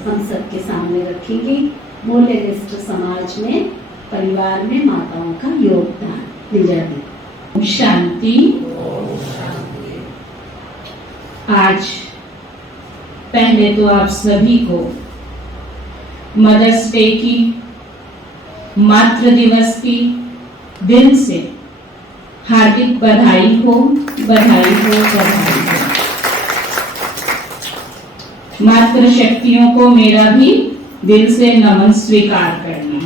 हम सबके सामने रखेंगे। मूल्यनिष्ठ समाज में, परिवार में माताओं का योगदान। विजया दी। शांति। आज पहले तो आप सभी को मदर्स डे की, मातृ दिवस की दिल से हार्दिक बधाई हो, बधाई हो, बधाई हो। मातृ शक्तियों को मेरा भी दिल से नमन स्वीकार करना।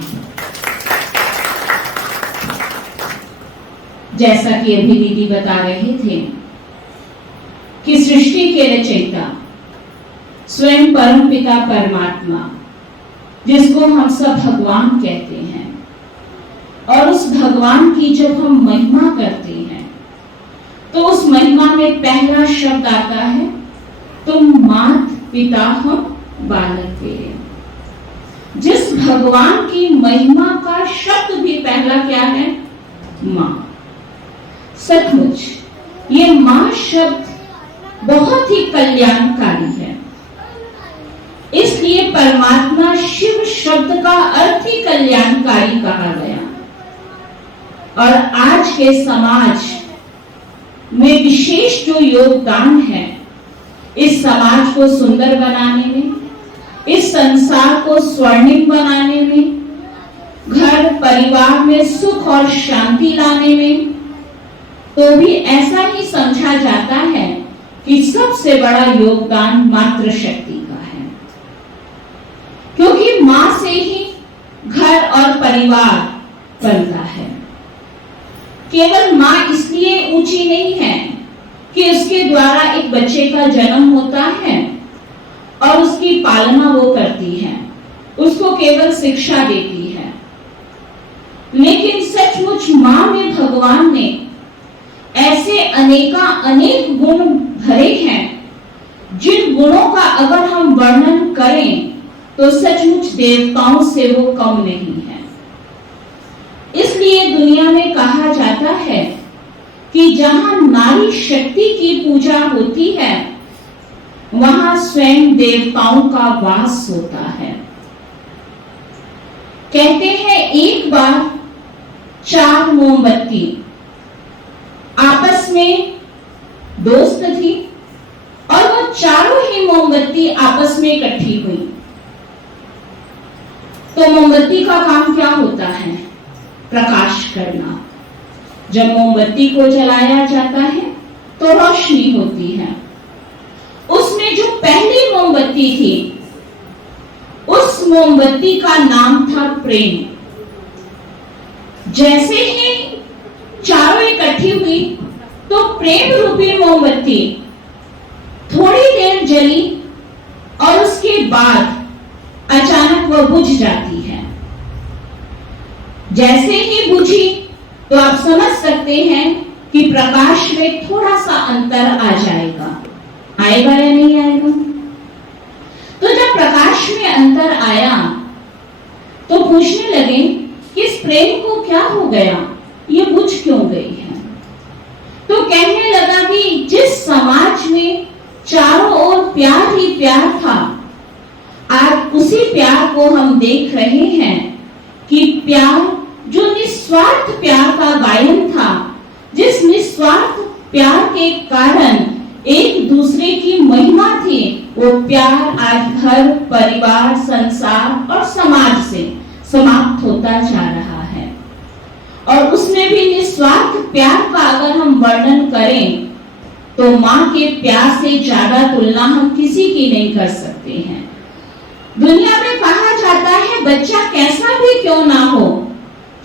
जैसा कि अभी दीदी बता रहे थे कि सृष्टि के रचयिता स्वयं परम पिता परमात्मा, जिसको हम सब भगवान कहते हैं, और उस भगवान की जब हम महिमा करते हैं तो उस महिमा में पहला शब्द आता है, तुम मात पिता हम बालक तेरे। जिस भगवान की महिमा का शब्द भी पहला क्या है? मां। सचमुच ये मां शब्द बहुत ही कल्याणकारी है। इसलिए परमात्मा शिव शब्द का अर्थ ही कल्याणकारी कहा गया। और आज के समाज में विशेष जो योगदान है, इस समाज को सुंदर बनाने में, इस संसार को स्वर्णिम बनाने में, घर परिवार में सुख और शांति लाने में, तो भी ऐसा ही समझा जाता है कि सबसे बड़ा योगदान मातृशक्ति का है। क्योंकि मां से ही घर और परिवार बनता है। केवल मां इसलिए ऊंची नहीं है कि उसके द्वारा एक बच्चे का जन्म होता है और उसकी पालना वो करती है, उसको केवल शिक्षा देती है। लेकिन सचमुच मां में भगवान ने ऐसे अनेक गुण भरे हैं, जिन गुणों का अगर हम वर्णन करें तो सचमुच देवताओं से वो कम नहीं है। इसलिए दुनिया में कहा जाता है कि जहां नारी शक्ति की पूजा होती है, वहां स्वयं देवताओं का वास होता है। कहते हैं एक बार 4 मोमबत्ती आपस में दोस्त थी और वो चारों ही मोमबत्ती आपस में इकट्ठी हुई। तो मोमबत्ती का काम क्या होता है? प्रकाश करना। जब मोमबत्ती को जलाया जाता है तो रोशनी होती है। उसमें जो पहली मोमबत्ती थी, उस मोमबत्ती का नाम था प्रेम। जैसे ही चारों इकट्ठी हुई तो प्रेम रूपी मोमबत्ती थोड़ी देर जली और उसके बाद अचानक वह बुझ जाती है। जैसे ही बुझी तो आप समझ सकते हैं कि प्रकाश में थोड़ा सा अंतर आ जाएगा। आएगा या नहीं आएगा? तो जब प्रकाश में अंतर आया तो पूछने लगे कि इस प्रेम को क्या हो गया, ये बुझ क्यों गई है? तो कहने लगा कि जिस समाज में चारों ओर प्यार ही प्यार था, आज उसी प्यार को हम देख रहे हैं कि प्यार जो निस्वार्थ प्यार का गायन था, जिस निस्वार्थ प्यार के कारण एक दूसरे की महिमा थी, वो प्यार आज घर परिवार संसार और समाज से समाप्त होता जा रहा है। और उसमें भी निस्वार्थ प्यार का अगर हम वर्णन करें तो मां के प्यार से ज्यादा तुलना हम किसी की नहीं कर सकते हैं। दुनिया में कहा जाता है बच्चा कैसा भी क्यों ना हो,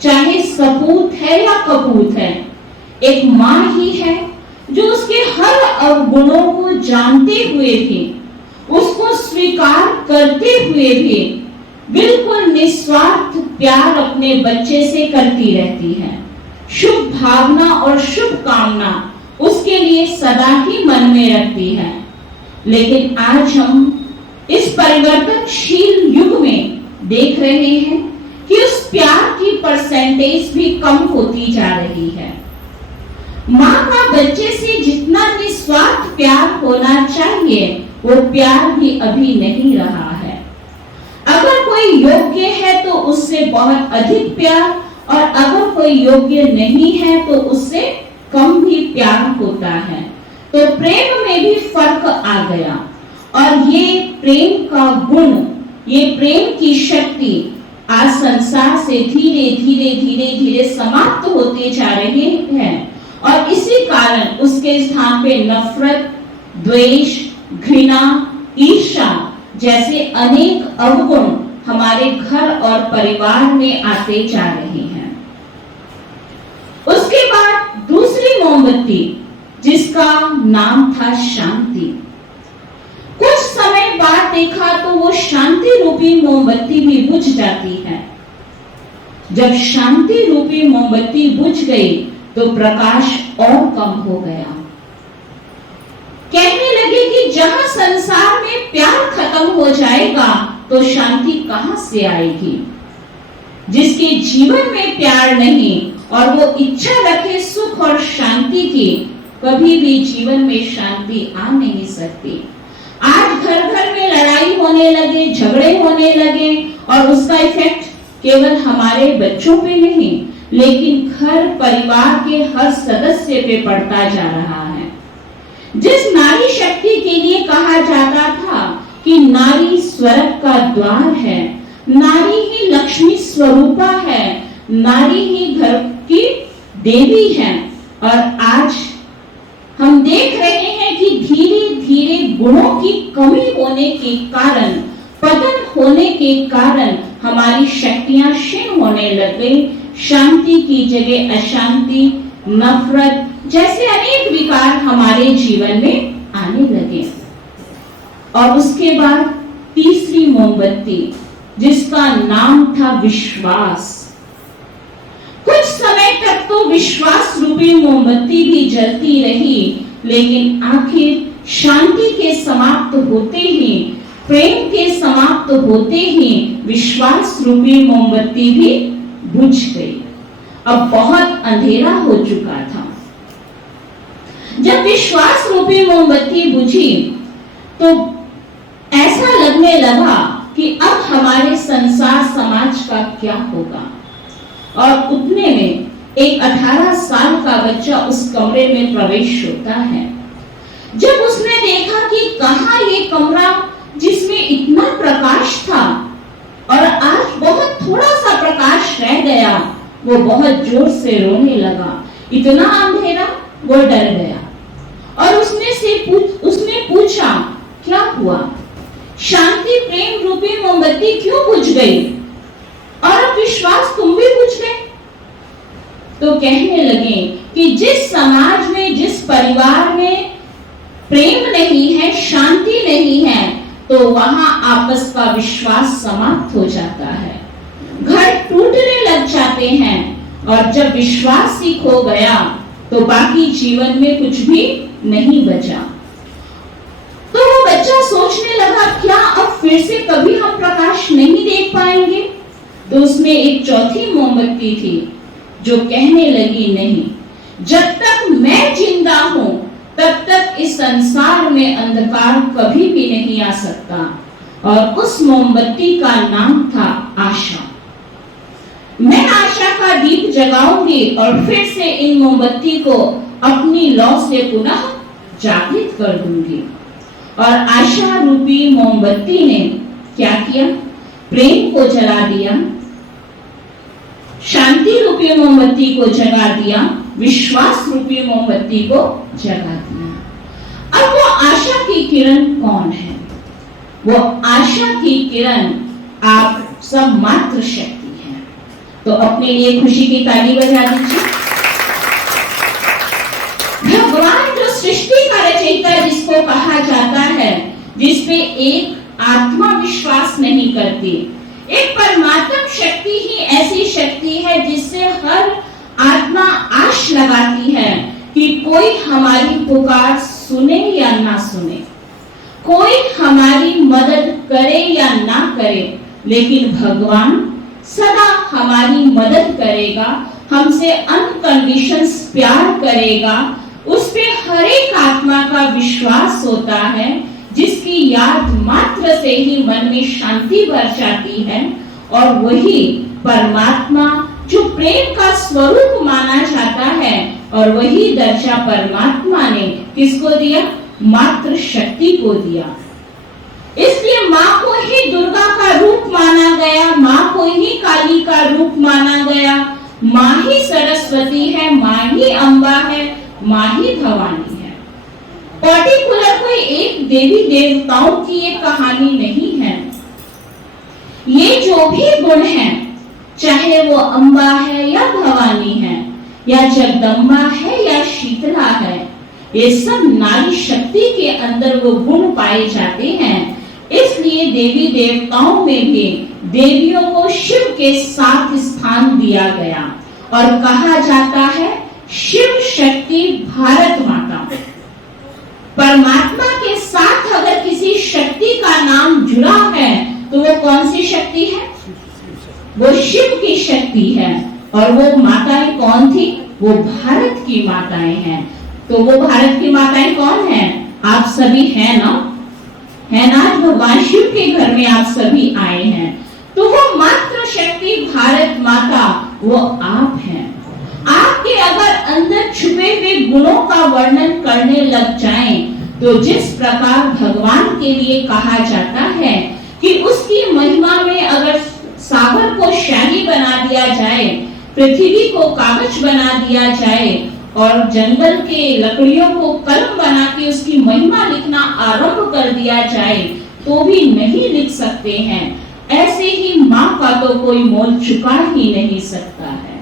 चाहे सपूत है या कपूत है, एक मां ही है जो उसके हर अवगुणों को जानते हुए भी, उसको स्वीकार करते हुए भी बिल्कुल निस्वार्थ प्यार अपने बच्चे से करती रहती है। शुभ भावना और शुभ कामना उसके लिए सदा ही मन में रखती है। लेकिन आज हम इस परिवर्तनशील युग में देख रहे हैं कि उस प्यार की परसेंटेज भी कम होती जा रही है। मां का बच्चे से जितना निस्वार्थ प्यार होना चाहिए, वो प्यार भी अभी नहीं रहा है। कोई योग्य है तो उससे बहुत अधिक प्यार, और अगर कोई योग्य नहीं है तो उससे कम भी प्यार होता है। तो प्रेम में भी फर्क आ गया, और ये प्रेम का गुण, ये प्रेम की शक्ति आज संसार से धीरे धीरे धीरे धीरे समाप्त होते जा रहे हैं, और इसी कारण उसके स्थान पे नफरत, द्वेष, घृणा, ईर्ष्या जैसे अनेक अवगुण हमारे घर और परिवार में आते जा रहे हैं। उसके बाद दूसरी मोमबत्ती, जिसका नाम था शांति। कुछ समय बाद देखा तो वो शांति रूपी मोमबत्ती भी बुझ जाती है। जब शांति रूपी मोमबत्ती बुझ गई तो प्रकाश और कम हो गया। कहने लगे कि जहां संसार में प्यार खत्म हो जाएगा तो शांति कहां से आएगी। जिसके जीवन में प्यार नहीं और वो इच्छा रखे सुख और शांति की, कभी भी जीवन में शांति आ नहीं सकती। आज घर घर में लड़ाई होने लगे, झगड़े होने लगे, और उसका इफेक्ट केवल हमारे बच्चों पे नहीं, लेकिन घर परिवार के हर सदस्य पे पड़ता जा रहा है। जिस नारी शक्ति के लिए कहा जाता था कि नारी स्वर्ग का द्वार है, नारी ही लक्ष्मी स्वरूपा है, नारी ही घर की देवी है, और आज हम देख रहे हैं कि धीरे धीरे गुणों की कमी होने के कारण, पतन होने के कारण हमारी शक्तियां क्षीण होने लग गई। शांति की जगह अशांति, नफरत जैसे अनेक विकार हमारे जीवन में आने लगे। और उसके बाद तीसरी मोमबत्ती, जिसका नाम था विश्वास। कुछ समय तक तो विश्वास रूपी मोमबत्ती भी जलती रही, लेकिन आखिर शांति के समाप्त होते ही, प्रेम के समाप्त होते ही विश्वास रूपी मोमबत्ती भी बुझ गई। अब बहुत अंधेरा हो चुका था। जब विश्वास रूपी मोमबत्ती बुझी तो ऐसा लगने लगा कि अब हमारे संसार समाज का क्या होगा। और उतने में एक 18 साल का बच्चा उस कमरे में प्रवेश होता है। जब उसने देखा कि कहां ये कमरा जिसमें इतना प्रकाश था और आज बहुत थोड़ा सा प्रकाश रह गया, वो बहुत जोर से रोने लगा। इतना अंधेरा, वो डर गया और उसने पूछा क्या हुआ, शांति प्रेम रूपी मोमबत्ती क्यों बुझ गई और अब विश्वास तुम भी बुझ गए। तो कहने लगे कि जिस समाज में, जिस परिवार में प्रेम नहीं है, शांति नहीं है, तो वहां आपस का विश्वास समाप्त हो जाता है, घर टूटने लग जाते हैं, और जब विश्वास ही खो गया तो बाकी जीवन में कुछ भी नहीं बचा। तो वो बच्चा सोचने लगा क्या अब फिर से कभी हम प्रकाश नहीं देख पाएंगे। तो उसमें एक चौथी मोमबत्ती थी जो कहने लगी नहीं, जब तक मैं जिंदा हूं तब तक इस संसार में अंधकार कभी भी नहीं आ सकता। और उस मोमबत्ती का नाम था आशा। मैं आशा का दीप जगाऊंगी और फिर से इन मोमबत्ती को अपनी लौ से पुनः जागृत कर दूंगी। और आशा रूपी मोमबत्ती ने क्या किया, प्रेम को जला दिया, शांति रूपी मोमबत्ती को जगा दिया, विश्वास रूपी मोमबत्ती को जगा दिया। अब वो आशा की किरण कौन है? वो आशा की किरण आप सब मात्र शक्ति है। तो अपने लिए खुशी की ताली बजा दीजिए। भगवान जो सृष्टि का रचयिता जिसको कहा जाता है, जिसपे एक आत्मा विश्वास नहीं करती, एक परमात्मा शक्ति ही ऐसी शक्ति है जिससे हर आत्मा आश लगाती है कि कोई हमारी पुकार सुने या ना सुने, कोई हमारी मदद करे या ना करे, लेकिन भगवान सदा हमारी मदद करेगा, हमसे अनकंडीशंस प्यार करेगा। उस पे हर एक आत्मा का विश्वास होता है जिसकी याद मात्र से ही मन में शांति भर जाती है, और वही परमात्मा जो प्रेम का स्वरूप माना जाता है, और वही दर्जा परमात्मा ने किसको दिया? मातृ शक्ति को दिया। इसलिए माँ को ही दुर्गा का रूप माना गया, माँ को ही काली का रूप माना गया, माँ ही सरस्वती है, माँ ही अम्बा है, माँ ही भवानी है। पर्टिकुलर कोई एक देवी देवताओं की ये कहानी नहीं है। ये जो भी गुण है, चाहे वो अम्बा है या भवानी है, या जगदम्बा है या शीतला है, ये सब नारी शक्ति के अंदर वो गुण पाए जाते हैं। इसलिए देवी देवताओं में भी देवियों को शिव के साथ स्थान दिया गया और कहा जाता है शिव शक्ति भारत माता। परमात्मा के साथ अगर किसी शक्ति का नाम जुड़ा है तो वो कौन सी शक्ति है? वो शिव की शक्ति है। और वो माताएं कौन थी? वो भारत की माताएं हैं। तो वो भारत की माताएं कौन हैं? आप सभी हैं ना? है ना? भगवान शिव के घर में आप सभी आए हैं। तो वो मातृ शक्ति भारत माता वो आप हैं। आपके अगर अंदर छुपे हुए गुणों का वर्णन करने लग जाएं, तो जिस प्रकार भगवान के लिए कहा जाता है कि उसकी महिमा में अगर सागर को शाही बना दिया जाए, पृथ्वी को कागज बना दिया जाए और जंगल के लकड़ियों को कलम बना के उसकी महिमा लिखना आरंभ कर दिया जाए तो भी नहीं लिख सकते हैं, ऐसे ही माँ का तो कोई मोल चुका ही नहीं सकता है।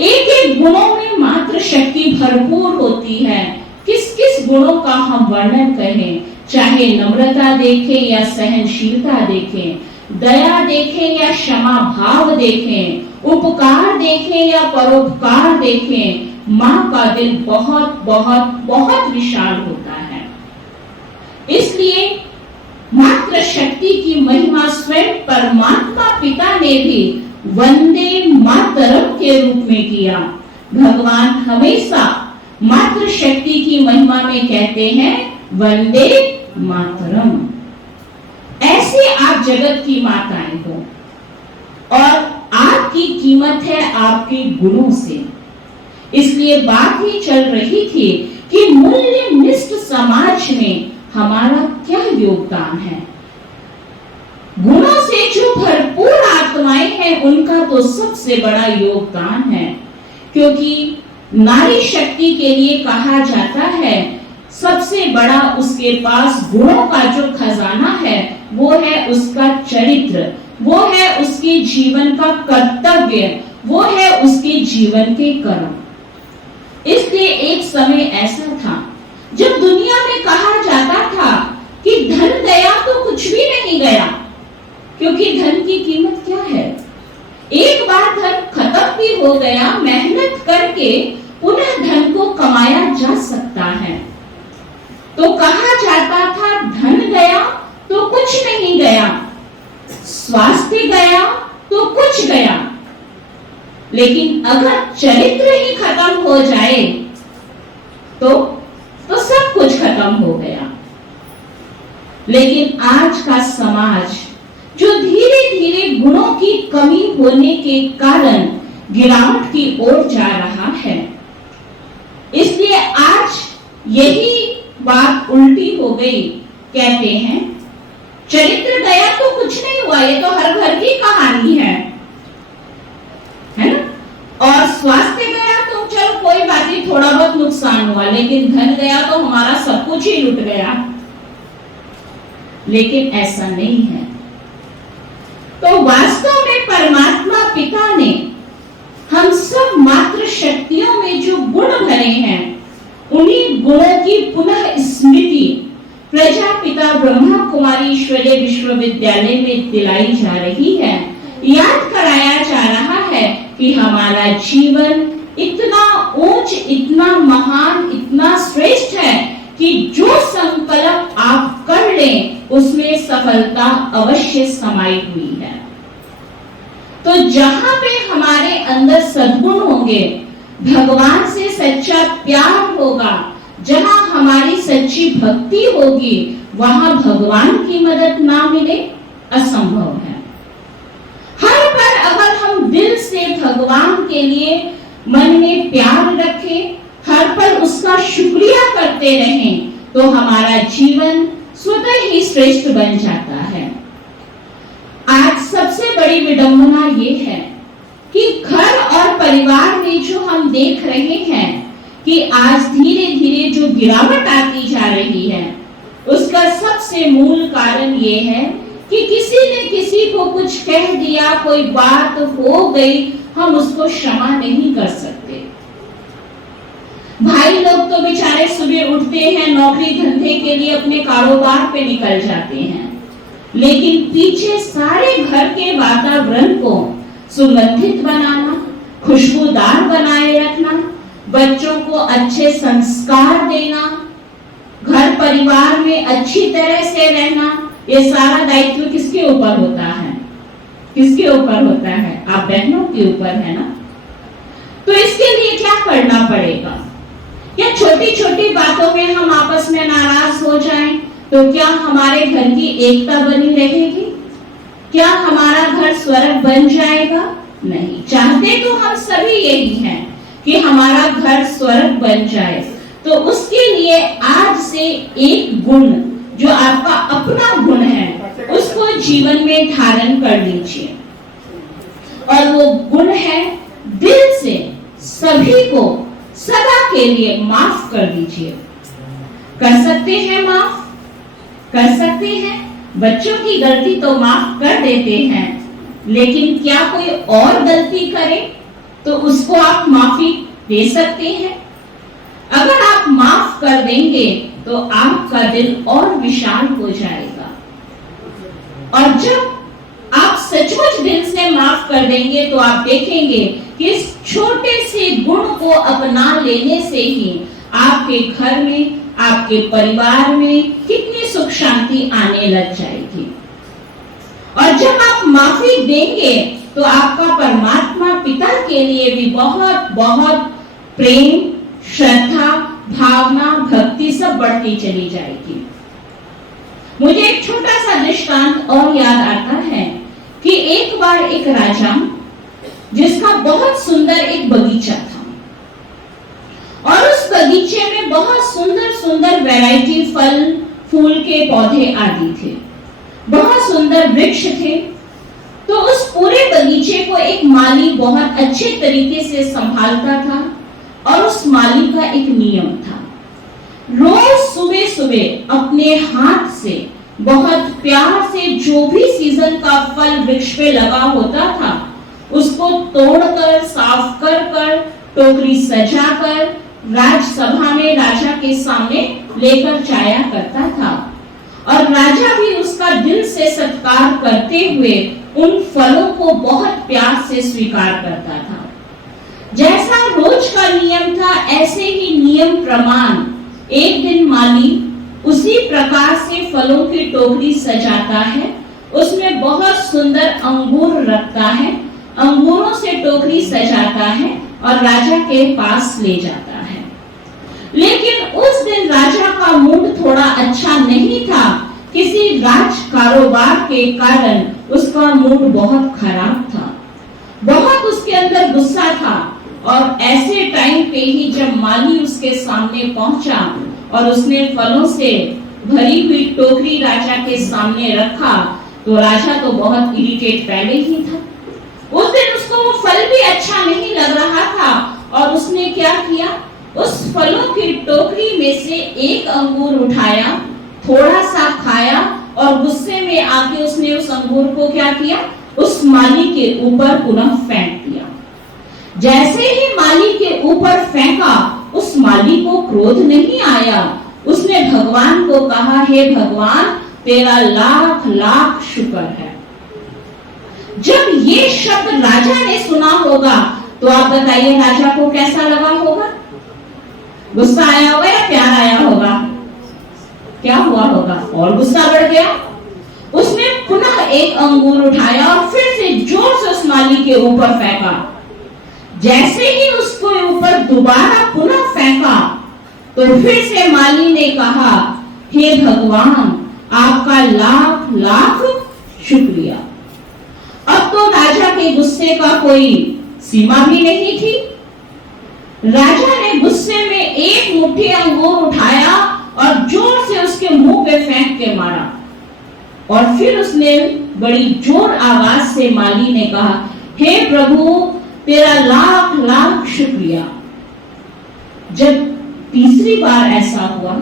एक एक गुणों में मात्र शक्ति भरपूर होती है। किस किस गुणों का हम वर्णन करें, चाहे नम्रता देखें या सहनशीलता देखें, दया देखें या क्षमा भाव देखें, उपकार देखें या परोपकार देखें, माँ का दिल बहुत बहुत बहुत विशाल होता है। इसलिए मातृ शक्ति की महिमा स्वयं परमात्मा पिता ने भी वंदे मातरम के रूप में किया। भगवान हमेशा मातृ शक्ति की महिमा में कहते हैं वंदे मातरम। ऐसे आप जगत की माताएं हो और आपकी कीमत है आपके गुणों से। इसलिए बात ही चल रही थी कि मूल्यनिष्ठ समाज में हमारा क्या योगदान है। गुणों से जो भरपूर आत्माएं हैं उनका तो सबसे बड़ा योगदान है, क्योंकि नारी शक्ति के लिए कहा जाता है सबसे बड़ा उसके पास गुणों का जो खजाना है वो है उसका चरित्र, वो है उसके जीवन का कर्तव्य, वो है उसके जीवन के कर्म। इसलिए एक समय ऐसा था जब दुनिया में कहा जाता था कि धन गया तो कुछ भी नहीं गया, क्योंकि धन की कीमत क्या है? एक बार धन खत्म भी हो गया, मेहनत करके पुनः धन को कमाया जा सकता है। तो कहा जाता था धन गया तो कुछ नहीं गया, स्वास्थ्य गया तो कुछ गया, लेकिन अगर चरित्र ही खत्म हो जाए तो सब कुछ खत्म हो गया। लेकिन आज का समाज जो धीरे धीरे गुणों की कमी होने के कारण गिरावट की ओर जा रहा है, इसलिए आज यही बात उल्टी हो गई। कहते हैं चरित्र गया तो कुछ नहीं हुआ, ये तो हर घर की कहानी है ना? और स्वास्थ्य गया तो चलो कोई बात नहीं, थोड़ा बहुत नुकसान हुआ, लेकिन धन गया तो हमारा सब कुछ ही लुट गया। लेकिन ऐसा नहीं है। तो वास्तव में परमात्मा पिता ने हम सब मातृ शक्तियों में जो गुण भरे हैं, उन्हीं गुणों की पुनः स्मृति प्रजापिता ब्रह्मा कुमारी ईश्वरीय विश्वविद्यालय में दिलाई जा रही है। याद कराया जा रहा है कि हमारा जीवन इतना ऊंच, इतना महान, इतना श्रेष्ठ है कि जो संकल्प आप कर लें उसमें सफलता अवश्य समाई हुई है। तो जहां पे हमारे अंदर सद्गुण होंगे, भगवान से सच्चा प्यार होगा, जहां हमारी सच्ची भक्ति होगी वहां भगवान की मदद ना मिले, असंभव है। हर पल अगर हम दिल से भगवान के लिए मन में प्यार रखें, हर पल उसका शुक्रिया करते रहें, तो हमारा जीवन स्वतः ही श्रेष्ठ बन जाता है। आज सबसे बड़ी विडंबना ये है कि घर और परिवार में जो हम देख रहे हैं कि आज धीरे धीरे जो गिरावट आती जा रही है, उसका सबसे मूल कारण ये है कि किसी ने किसी को कुछ कह दिया, कोई बात हो गई, हम उसको क्षमा नहीं कर सकते। भाई लोग तो बेचारे सुबह उठते हैं, नौकरी धंधे के लिए अपने कारोबार पे निकल जाते हैं, लेकिन पीछे सारे घर के वातावरण को सुगंधित बनाना, खुशबूदार बनाए रखना, बच्चों को अच्छे संस्कार देना, घर परिवार में अच्छी तरह से रहना, ये सारा दायित्व किसके ऊपर होता है? किसके ऊपर होता है? आप बहनों के ऊपर है ना। तो इसके लिए क्या करना पड़ेगा? क्या छोटी छोटी बातों में हम आपस में नाराज हो जाएं तो क्या हमारे घर की एकता बनी रहेगी? क्या हमारा घर स्वर्ग बन जाएगा? नहीं। चाहते तो हम सभी यही हैं कि हमारा घर स्वर्ग बन जाए। तो उसके लिए आज से एक गुण जो आपका अपना गुण है, उसको जीवन में धारण कर लीजिए, और वो गुण है दिल से सभी को सदा के लिए माफ कर दीजिए। कर सकते हैं माफ? कर सकते हैं। बच्चों की गलती तो माफ कर देते हैं, लेकिन क्या कोई और गलती करे तो उसको आप माफी दे सकते हैं? अगर आप माफ कर देंगे तो आपका दिल और विशाल हो जाएगा, और जब आप सचमुच दिल से माफ कर देंगे तो आप देखेंगे कि इस छोटे से गुण को अपना लेने से ही आपके घर में, आपके परिवार में कितनी सुख शांति आने लग जाएगी। और जब आप माफी देंगे तो आपका परमात्मा पिता के लिए भी बहुत बहुत प्रेम, श्रद्धा, भावना, भक्ति सब बढ़ती चली जाएगी। मुझे एक छोटा सा दृष्टांत और याद आता है कि एक बार एक राजा, जिसका बहुत सुंदर एक बगीचा था, और उस बगीचे में बहुत सुंदर सुंदर वैरायटी फल फूल के पौधे आदि थे, बहुत सुंदर वृक्ष थे। तो उस पूरे बगीचे को एक माली बहुत अच्छे तरीके से संभालता था, और उस माली का एक नियम था, रोज सुबह सुबह अपने हाथ से बहुत प्यार से जो भी सीजन का फल वृक्ष पे लगा होता था उसको तोड़कर, साफ कर कर, टोकरी सजाकर राजसभा में राजा के सामने लेकर जाया करता था, और राजा भी उसका दिल से सत्कार करते हुए उन फलों को बहुत प्यार से स्वीकार करता था। जैसा रोज का नियम था, ऐसे ही नियम प्रमाण एक दिन माली उसी प्रकार से फलों की टोकरी सजाता है, उसमें बहुत सुंदर अंगूर रखता है, अंगूरों से टोकरी सजाता है और राजा के पास ले जाता है। लेकिन उस दिन राजा का मूड थोड़ा अच्छा नहीं था, किसी राज कारोबार के कारण उसका मूड बहुत खराब था, बहुत उसके अंदर गुस्सा था। और ऐसे टाइम पे ही जब माली उसके सामने पहुंचा और उसने फलों से भरी हुई टोकरी राजा के सामने रखा, तो राजा तो बहुत इरिटेट पहले ही था। उस दिन उसको वो फल भी अच्छा नहीं लग रहा था, और उसने क्या किया, उस फलों की टोकरी में से एक अंगूर उठाया, थोड़ा सा खाया, और गुस्से में आके उसने उस अंगूर को क्या किया, उस माली के ऊपर पुनः फेंक दिया। जैसे ही माली के ऊपर फेंका, उस माली को क्रोध नहीं आया, उसने भगवान को कहा, हे भगवान, तेरा लाख लाख शुक्र है। जब ये शब्द राजा ने सुना होगा तो आप बताइए राजा को कैसा लगा होगा? गुस्सा आया होगा या प्यार आया होगा? क्या हुआ होगा? और गुस्सा बढ़ गया। उसने पुनः एक अंगूर उठाया और फिर से जोर से उस माली के ऊपर फेंका। जैसे ही उसको ऊपर दोबारा पुनः फेंका, तो फिर से माली ने कहा, हे भगवान, आपका लाख लाख शुक्रिया। अब तो राजा के गुस्से का कोई सीमा भी नहीं थी। राजा ने गुस्से में एक मुट्ठी अंगूर उठाया और जोर से उसके मुंह पे फेंक के मारा। और फिर उसने बड़ी जोर आवाज से माली ने कहा, हे प्रभु, तेरा लाख लाख शुक्रिया। जब तीसरी बार ऐसा हुआ,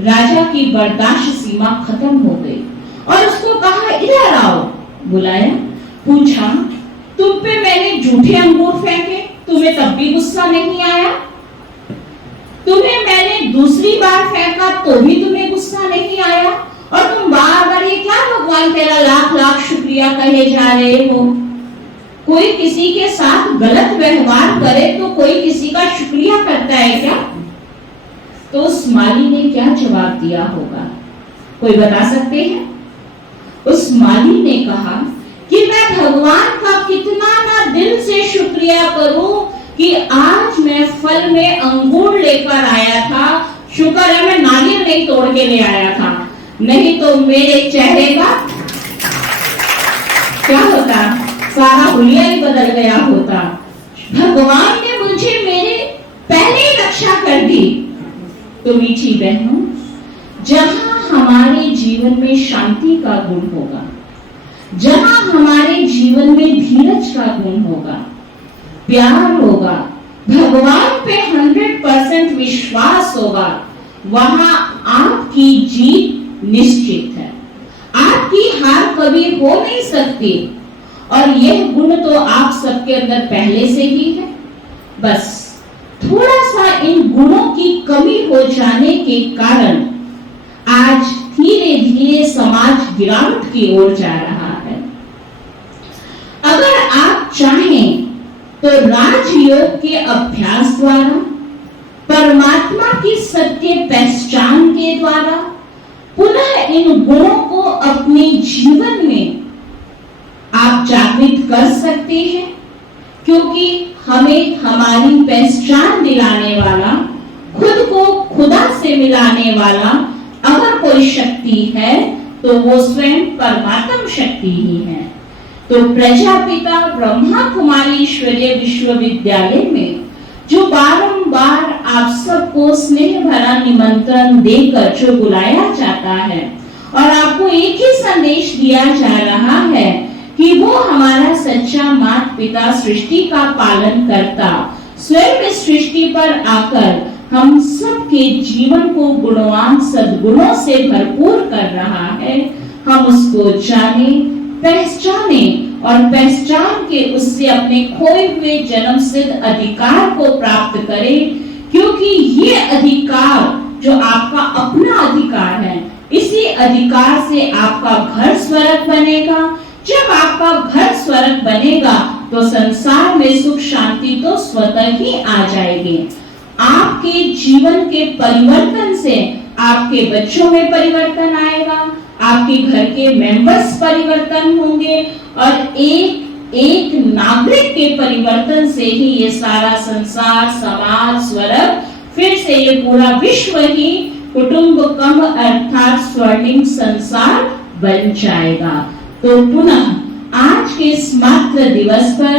राजा की बर्दाश्त सीमा खत्म हो गई और उसको कहा, इधर आओ। बुलाया, पूछा, तुम पे मैंने जूठे अंगूर फेंके, तुम्हें तब भी गुस्सा नहीं आया? तुम्हें मैंने दूसरी बार फेंका तो भी तुम्हें गुस्सा नहीं आया? और तुम बार बार ये क्या भगवान तेरा लाख लाख शुक्रिया कहे जा रहे हो? कोई किसी के साथ गलत व्यवहार करे तो कोई किसी का शुक्रिया करता है क्या? तो उस माली ने क्या जवाब दिया होगा, कोई बता सकते हैं? उस माली ने कहा कि मैं भगवान का कितना ना दिल से शुक्रिया करूं कि आज मैं फल में अंगूर लेकर आया था। शुक्र है मैं नारियल नहीं तोड़ के ले आया था, नहीं तो मेरे चेहरे का क्या होता, सारा हुलिया ही बदल गया होता। भगवान ने मुझे मेरे पहले ही रक्षा कर दी। तो मीठी बहनों, जहां हमारे जीवन में शांति का गुण होगा, जहां हमारे जीवन में धीरज का गुण होगा, प्यार होगा, भगवान पे 100% विश्वास होगा, वहां आपकी जीत निश्चित है। आपकी हार कभी हो नहीं सकती। और यह गुण तो आप सबके अंदर पहले से ही है। बस थोड़ा सा इन गुणों की कमी हो जाने के कारण आज धीरे धीरे समाज गिरावट की ओर जा रहा है। अगर आप चाहें तो राजयोग के अभ्यास द्वारा, परमात्मा की सत्य पहचान के द्वारा पुनः इन गुणों को अपने जीवन में आप जागृत कर सकते हैं, क्योंकि हमें हमारी पहचान दिलाने वाला, खुद को खुदा से मिलाने वाला अगर कोई शक्ति है तो वो स्वयं परमात्म शक्ति ही है। तो प्रजापिता ब्रह्मा कुमारी ईश्वरीय विश्वविद्यालय में जो बारंबार आप सबको स्नेह भरा निमंत्रण देकर जो बुलाया जाता है और आपको एक ही संदेश दिया जा रहा है कि वो हमारा सच्चा माता पिता सृष्टि का पालन करता स्वयं इस सृष्टि पर आकर हम सबके जीवन को गुणवान सद्गुणों से भरपूर कर रहा है, हम उसको जाने, पहचाने और पहचान के उससे अपने खोए हुए जन्म सिद्ध अधिकार को प्राप्त करें। क्योंकि ये अधिकार जो आपका अपना अधिकार है, इसी अधिकार से आपका घर स्वर्ग बनेगा। जब आपका घर स्वर्ग बनेगा तो संसार में सुख शांति तो स्वतः ही आ जाएगी। आपके जीवन के परिवर्तन से आपके बच्चों में परिवर्तन आएगा, आपके घर के मेंबर्स परिवर्तन होंगे और एक एक नागरिक के परिवर्तन से ही ये सारा संसार, समाज, स्वर्ग, फिर से ये पूरा विश्व ही कुटुंबकम अर्थात स्वर्णिम संसार बन जाएगा। तो पुनः आज के इस मातृ दिवस पर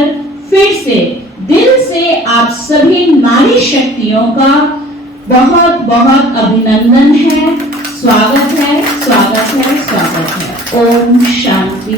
फिर से दिल से आप सभी नारी शक्तियों का बहुत बहुत अभिनंदन है, स्वागत है, स्वागत है, स्वागत है। ओम शांति।